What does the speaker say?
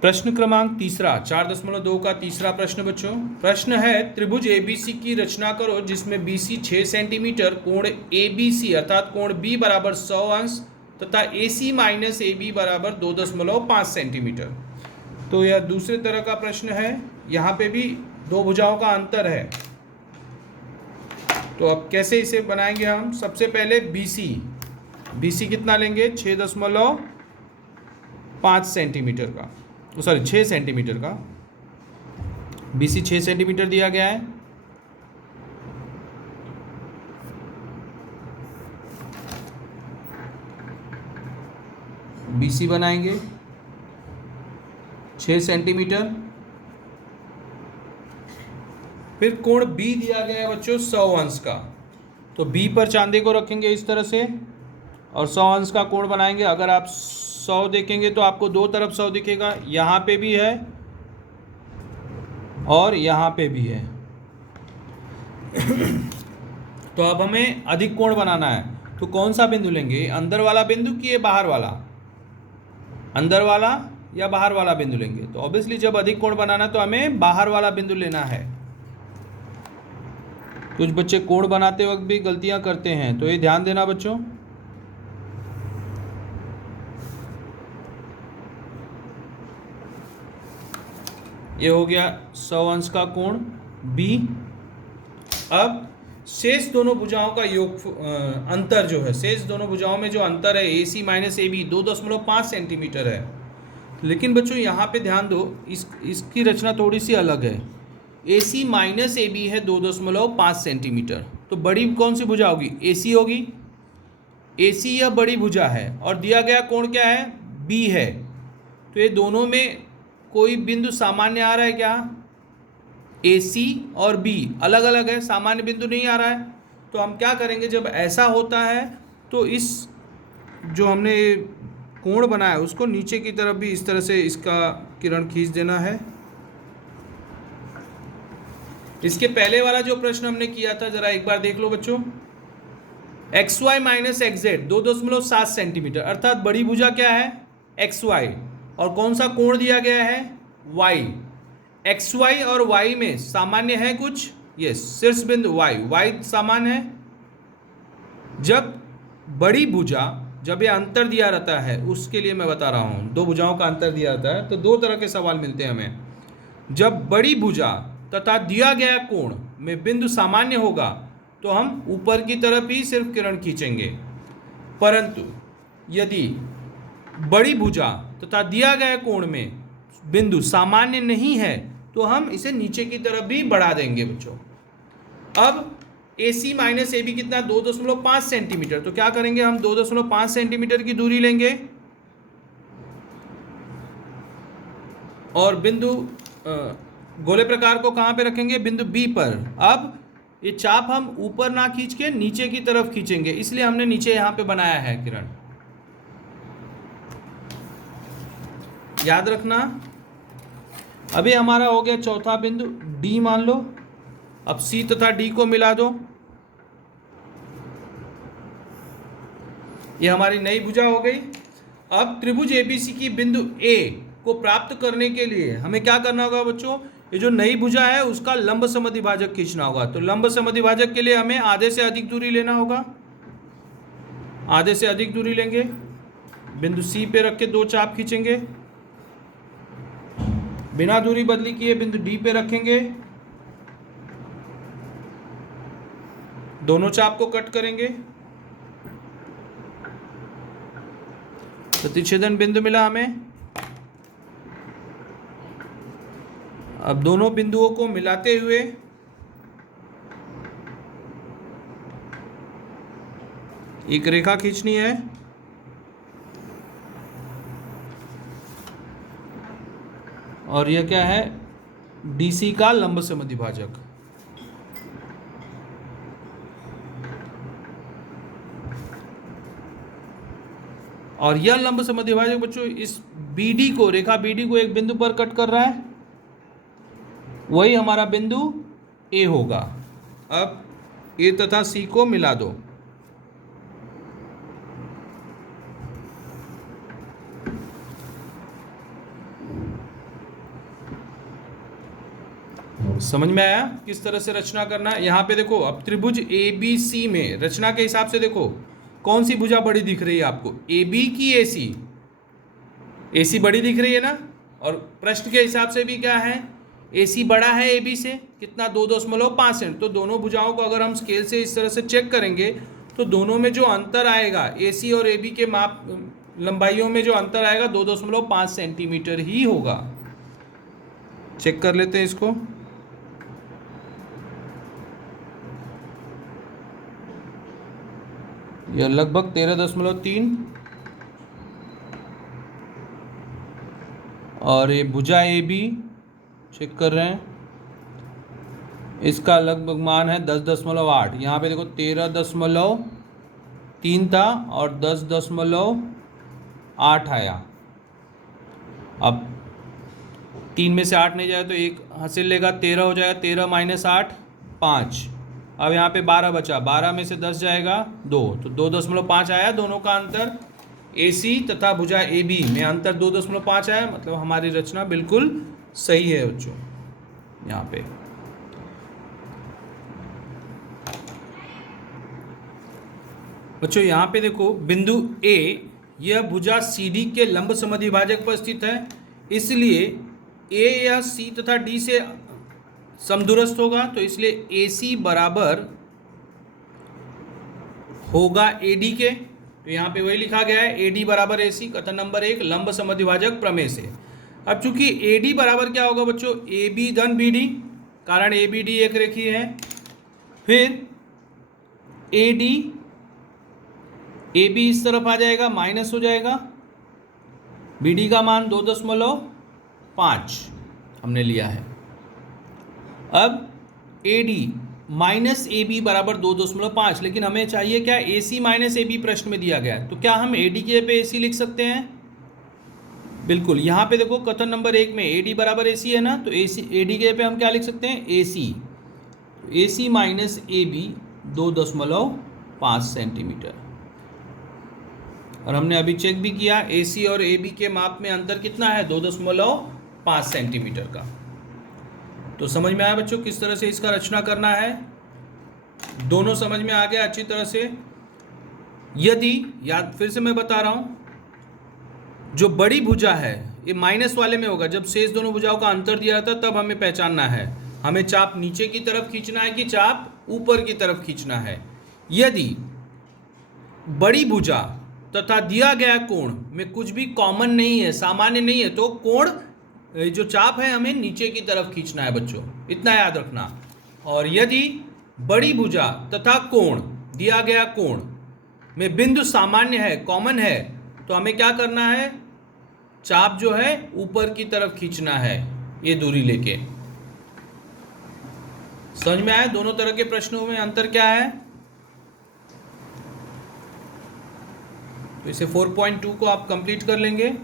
प्रश्न क्रमांक तीसरा 4.2 का तीसरा प्रश्न बच्चों। प्रश्न है त्रिभुज एबीसी की रचना करो जिसमें बीसी 6 सेंटीमीटर, कोण एबीसी अर्थात कोण बी बराबर 100 अंश तथा एसी माइनस एबी बराबर 2.5 सेंटीमीटर। तो यह दूसरे तरह का प्रश्न है। यहाँ पे भी दो भुजाओं का अंतर है। तो अब कैसे इसे बनाएंगे हम? सबसे पहले बीसी कितना लेंगे? 6.5 सेंटीमीटर का, सॉरी 6 सेंटीमीटर का। बीसी 6 सेंटीमीटर दिया गया है। बीसी बनाएंगे 6 सेंटीमीटर। फिर कोण बी दिया गया है बच्चों 100 अंश का, तो बी पर चांदे को रखेंगे इस तरह से और 100 अंश का कोण बनाएंगे। अगर आप 100 देखेंगे तो आपको दो तरफ 100 दिखेगा, यहाँ पे भी है और यहाँ पे भी है। तो अब हमें अधिक कोण बनाना है, तो कौन सा बिंदु लेंगे? अंदर वाला बिंदु कि ये बाहर वाला? अंदर वाला या बाहर वाला बिंदु लेंगे? तो ऑब्वियसली जब अधिक कोण बनाना है तो हमें बाहर वाला बिंदु लेना है। कुछ बच्चे कोण बनाते वक्त भी गलतियां करते हैं, तो ये ध्यान देना बच्चों। ये हो गया 100 अंश का कोण बी। अब शेष दोनों भुजाओं का योग अंतर जो है, शेष दोनों भुजाओं में जो अंतर है AC माइनस AB 2.5 सेंटीमीटर है। लेकिन बच्चों यहाँ पे ध्यान दो, इसकी रचना थोड़ी सी अलग है। AC माइनस AB है 2.5 सेंटीमीटर, तो बड़ी कौन सी भुजा होगी? AC होगी। AC यह बड़ी भुजा है और दिया गया कोण क्या है? B है। तो ये दोनों में कोई बिंदु सामान्य आ रहा है क्या? AC और B अलग अलग है, सामान्य बिंदु नहीं आ रहा है। तो हम क्या करेंगे, जब ऐसा होता है तो इस जो हमने कोण बनाया उसको नीचे की तरफ भी इस तरह से इसका किरण खींच देना है। इसके पहले वाला जो प्रश्न हमने किया था जरा एक बार देख लो बच्चों। XY माइनस XZ 2.7 सेंटीमीटर, अर्थात बड़ी भुजा क्या है? XY, और कौन सा कोण दिया गया है? Y। XY और Y में सामान्य है कुछ? यस, शीर्ष बिंदु Y सामान्य है। जब बड़ी भुजा, जब ये अंतर दिया रहता है, उसके लिए मैं बता रहा हूँ, दो भुजाओं का अंतर दिया रहता है तो दो तरह के सवाल मिलते हैं हमें। जब बड़ी भुजा तथा दिया गया कोण में बिंदु सामान्य होगा तो हम ऊपर की तरफ ही सिर्फ किरण खींचेंगे, परंतु यदि बड़ी भुजा तथा दिया गया कोण में बिंदु सामान्य नहीं है तो हम इसे नीचे की तरफ भी बढ़ा देंगे बच्चों। अब AC माइनस AB कितना? 2.5 सेंटीमीटर। तो क्या करेंगे हम? 2.5 सेंटीमीटर की दूरी लेंगे और बिंदु गोले प्रकार को कहाँ पे रखेंगे? बिंदु B पर। अब ये चाप हम ऊपर ना खींच के नीचे की तरफ खींचेंगे, इसलिए हमने नीचे यहाँ पे बनाया है किरण, याद रखना। अभी हमारा हो गया चौथा बिंदु D मान लो। अब C तथा D को मिला दो, ये हमारी नई भुजा हो गई। अब त्रिभुज ABC की बिंदु A को प्राप्त करने के लिए हमें क्या करना होगा बच्चों? ये जो नई भुजा है उसका लंब समद्विभाजक खींचना होगा। तो लंब समद्विभाजक के लिए हमें आधे से अधिक दूरी लेना होगा। आधे से अधिक दूरी लेंगे, बिंदु C पे रख के दो चाप खींचेंगे, बिना दूरी बदली किए बिंदु D पे रखेंगे, दोनों चाप को कट करेंगे, प्रतिच्छेदन बिंदु मिला हमें। अब दोनों बिंदुओं को मिलाते हुए एक रेखा खींचनी है और यह क्या है? DC का लंब समद्विभाजक। और यह लंब समद्विभाजक बच्चों इस BD को, रेखा BD को एक बिंदु पर कट कर रहा है, वही हमारा बिंदु A होगा। अब A तथा C को मिला दो, समझ में आया किस तरह से रचना करना है। यहाँ पे देखो अब त्रिभुज ए बी सी में रचना के हिसाब से देखो कौन सी भुजा बड़ी दिख रही है आपको, ए बी की ए सी। ए सी बड़ी दिख रही है ना, और प्रश्न के हिसाब से भी क्या है, ए सी बड़ा है ए बी से कितना 2.5 तो दोनों भुजाओं को अगर हम स्केल से इस तरह से चेक करेंगे तो दोनों में जो अंतर आएगा ए सी और ए बी के माप लंबाइयों में जो अंतर आएगा 2.5 सेंटीमीटर ही होगा। चेक कर लेते हैं इसको। यह लगभग 13.3 और ये भुजा ए बी चेक कर रहे हैं, इसका लगभग मान है 10.8। यहाँ पे देखो 13.3 था और 10.8 आया। अब 3 में से 8 नहीं जाए तो 1 हासिल लेगा, 13 हो जाएगा, 13 - 8 5। अब यहाँ पे 12 बचा, 12 में से 10 जाएगा 2, तो 2.5 आया। दोनों का अंतर AC तथा भुजा AB में अंतर 2.5 आया, मतलब हमारी रचना बिल्कुल सही है बच्चों। यहाँ पे बच्चों यहाँ पे देखो बिंदु A यह भुजा CD के लंब समद्विभाजक पर स्थित है, इसलिए A या C तथा D से समदूरस्थ होगा, तो इसलिए AC बराबर होगा AD के। तो यहाँ पे वही लिखा गया है AD बराबर AC, कथन नंबर 1 लंब समद्विभाजक प्रमेय से। अब चूंकि AD बराबर क्या होगा बच्चों, AB धन BD, कारण ABD एक रेखीय है। फिर AD AB इस तरफ आ जाएगा, माइनस हो जाएगा, BD का मान 2.5 हमने लिया है। अब AD माइनस AB बराबर 2.5, लेकिन हमें चाहिए क्या, AC माइनस AB प्रश्न में दिया गया है, तो क्या हम AD के पे AC लिख सकते हैं? बिल्कुल। यहाँ पे देखो कथन नंबर 1 में AD बराबर AC है ना, तो AD के पे हम क्या लिख सकते हैं, AC माइनस AB 2.5 सेंटीमीटर। और हमने अभी चेक भी किया AC और AB के माप में अंतर कितना है, 2.5 सेंटीमीटर का। तो समझ में आया बच्चों किस तरह से इसका रचना करना है, दोनों समझ में आ गया अच्छी तरह से। यदि याद फिर से मैं बता रहा हूँ, जो बड़ी भुजा है ये माइनस वाले में होगा, जब शेष दोनों भुजाओं का अंतर दिया था तब हमें पहचानना है, हमें चाप नीचे की तरफ खींचना है कि चाप ऊपर की तरफ खींचना है। यदि बड़ी भुजा तथा दिया गया कोण में कुछ भी कॉमन नहीं है, सामान्य नहीं है, तो कोण जो चाप है हमें नीचे की तरफ खींचना है बच्चों, इतना याद रखना। और यदि बड़ी भुजा तथा कोण दिया गया कोण में बिंदु सामान्य है, कॉमन है, तो हमें क्या करना है, चाप जो है ऊपर की तरफ खींचना है, ये दूरी लेके। समझ में आया दोनों तरह के प्रश्नों में अंतर क्या है? तो इसे 4.2 को आप कंप्लीट कर लेंगे।